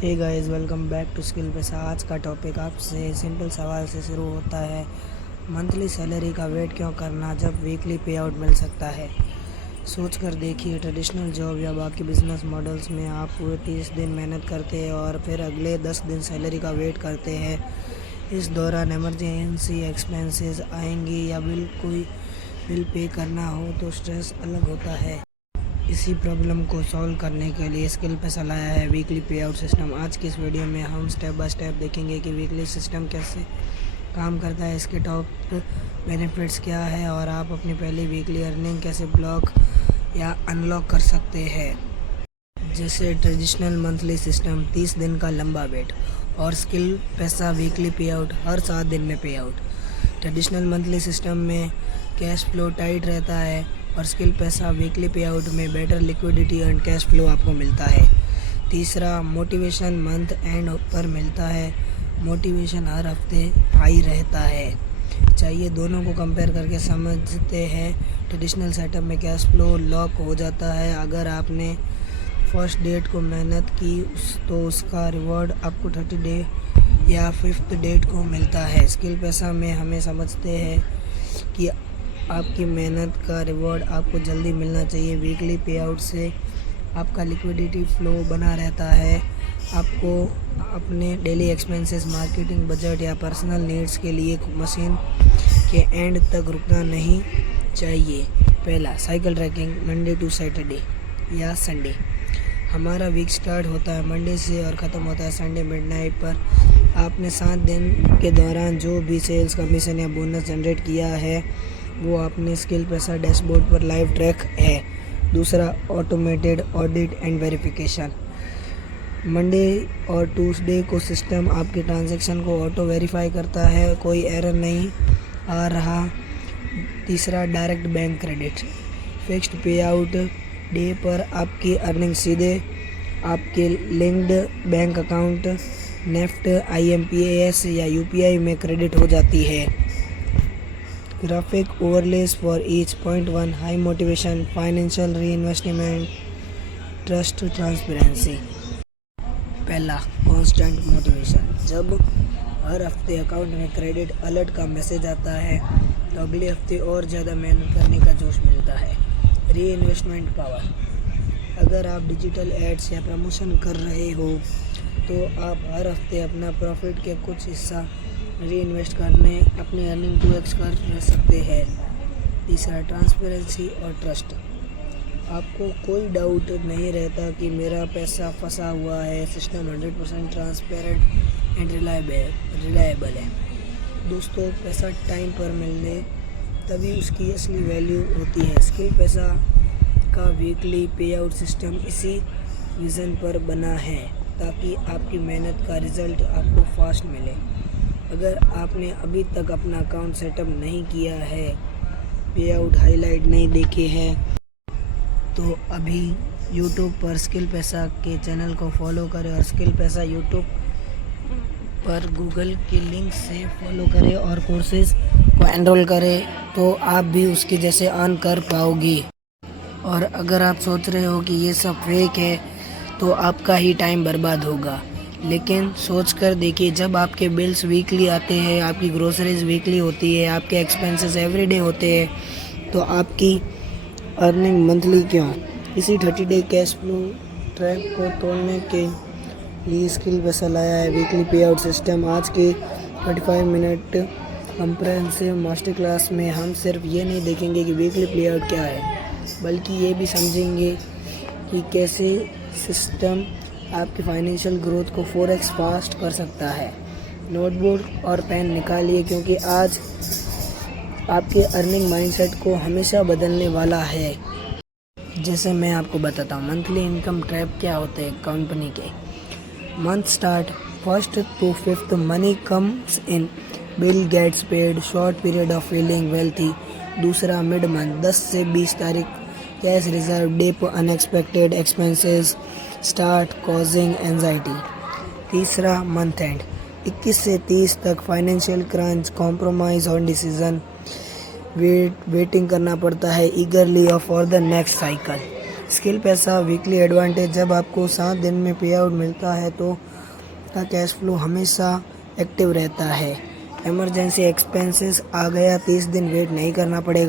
Hey guys, welcome back to skill Paisa. आज का topic आपसे सिंपल सवाल से शुरू होता है। मंथली सैलरी का वेट क्यों करना जब वीकली पे आउट मिल सकता है। सोच कर देखिए, ट्रेडिशनल जॉब या बाकी बिजनेस मॉडल्स में आप पूरे 30 दिन मेहनत करते हैं और फिर अगले 10 दिन सैलरी का वेट करते हैं। इस दौरान इमरजेंसी एक्सपेंसेस आएंगी या बिल पे करना हो तो स्ट्रेस अलग होता है। इसी प्रॉब्लम को सॉल्व करने के लिए स्किल पैसा लाया है वीकली पे आउट सिस्टम। आज की इस वीडियो में हम स्टेप बाय स्टेप देखेंगे कि वीकली सिस्टम कैसे काम करता है, इसके टॉप बेनिफिट्स क्या है और आप अपनी पहली वीकली अर्निंग कैसे ब्लॉक या अनलॉक कर सकते हैं। जैसे ट्रेडिशनल मंथली सिस्टम 30 दिन का लंबा वेट और स्किल पैसा वीकली पे आउट हर 7 दिन में पे आउट। ट्रेडिशनल मंथली सिस्टम में कैश फ्लो टाइट रहता है और स्किल पैसा वीकली पे आउट में better liquidity and cash flow आपको मिलता है। तीसरा, मोटिवेशन मंथ एंड पर मिलता है। मोटिवेशन हर हफ्ते हाई रहता है। चाहिए दोनों को कंपेयर करके समझते हैं। ट्रेडिशनल सेटअप में कैश फ्लो लॉक हो जाता है। अगर आपने फर्स्ट डेट को मेहनत की तो उसका रिवॉर्ड आपको 30 डे या 5th डेट को मिलता है। स्किल पैसा में हमें समझते हैं कि आपकी मेहनत का रिवॉर्ड आपको जल्दी मिलना चाहिए। वीकली पे आउट से आपका लिक्विडिटी फ्लो बना रहता है। आपको अपने डेली एक्सपेंसेस, मार्केटिंग बजट या पर्सनल नीड्स के लिए मशीन के एंड तक रुकना नहीं चाहिए। पहला, cycle tracking Monday to Saturday या संडे। हमारा वीक स्टार्ट होता है मंडे से और ख़त्म होता है संडे मिडनाइट पर। आपने 7 दिन के दौरान जो भी सेल्स, कमीशन या बोनस जनरेट किया है वो आपने स्किल पैसा डैशबोर्ड पर लाइव ट्रैक है। दूसरा, automated audit and verification. Monday और ट्यूसडे को सिस्टम आपके ट्रांजैक्शन को ऑटो वेरीफाई करता है, कोई एरर नहीं आ रहा। तीसरा, डायरेक्ट बैंक क्रेडिट। फिक्स्ड पे आउट डे पर आपकी अर्निंग सीधे आपके linked bank account, NEFT, IMPS या UPI में क्रेडिट हो जाती है। Graphic overlays for each. Point 1, high motivation, financial reinvestment, trust, transparency. पहला, कांस्टेंट मोटिवेशन। जब हर हफ्ते अकाउंट में क्रेडिट अलर्ट का मैसेज आता है तो अगले हफ्ते और ज़्यादा मेहनत करने का जोश मिलता है। री इन्वेस्टमेंट पावर। अगर आप डिजिटल एड्स या प्रमोशन कर रहे हो तो आप हर हफ्ते अपना प्रॉफिट के कुछ हिस्सा री इन्वेस्ट करने अपनी अर्निंग 2x कर सकते हैं। तीसरा, ट्रांसपेरेंसी और ट्रस्ट। आपको कोई डाउट नहीं रहता कि मेरा पैसा फंसा हुआ है। सिस्टम 100% ट्रांसपेरेंट एंड रिलायबल है। दोस्तों, पैसा टाइम पर मिलने तभी उसकी असली वैल्यू होती है। स्किल पैसा का वीकली पे आउट सिस्टम इसी विज़न पर बना है ताकि आपकी मेहनत का रिज़ल्ट आपको फास्ट मिले। अगर आपने अभी तक अपना अकाउंट सेटअप नहीं किया है, पे आउट हाईलाइट नहीं देखे हैं तो अभी यूट्यूब पर स्किल पैसा के चैनल को फॉलो करें और स्किल पैसा यूट्यूब पर गूगल के लिंक से फॉलो करें और कोर्सेज को एनरोल करें तो आप भी उसके जैसे अर्न कर पाओगी। और अगर आप सोच रहे हो कि ये सब फेक है तो आपका ही टाइम बर्बाद होगा। लेकिन सोच कर देखिए, जब आपके बिल्स वीकली आते हैं, आपकी ग्रोसरीज वीकली होती है, आपके एक्सपेंसेस एवरीडे होते हैं तो आपकी अर्निंग मंथली क्यों। इसी 30 डे कैश फ्लो ट्रैप को तोड़ने के लिए स्किल पैसा लाया है वीकली पे आउट सिस्टम। आज के 25 मिनट कंप्रेहेंसिव मास्टर क्लास में हम सिर्फ ये नहीं देखेंगे कि वीकली पे आउट क्या है, बल्कि ये भी समझेंगे कि कैसे सिस्टम आपकी फाइनेंशियल ग्रोथ को 4x फास्ट कर सकता है। नोटबुक और पेन निकालिए क्योंकि आज आपके अर्निंग माइंडसेट को हमेशा बदलने वाला है। जैसे मैं आपको बताता हूँ, मंथली इनकम ट्रैप क्या होते हैं कंपनी के। Month start 1st to 5th, money comes in, bill gets paid, short period of feeling wealthy. दूसरा, मिड मंथ 10 से 20 तारीख, cash reserve dip, unexpected expenses start causing anxiety. तीसरा, मंथ एंड 21 से 30 तक, financial crunch, compromise on decision, waiting करना पड़ता है eagerly for the next cycle. Skill Paisa weekly advantage, जब आपको 7 दिन में पे आउट मिलता है तो का कैश फ्लो हमेशा एक्टिव रहता है। इमरजेंसी एक्सपेंसेस आ गया, 30 दिन वेट नहीं करना पड़ेगा।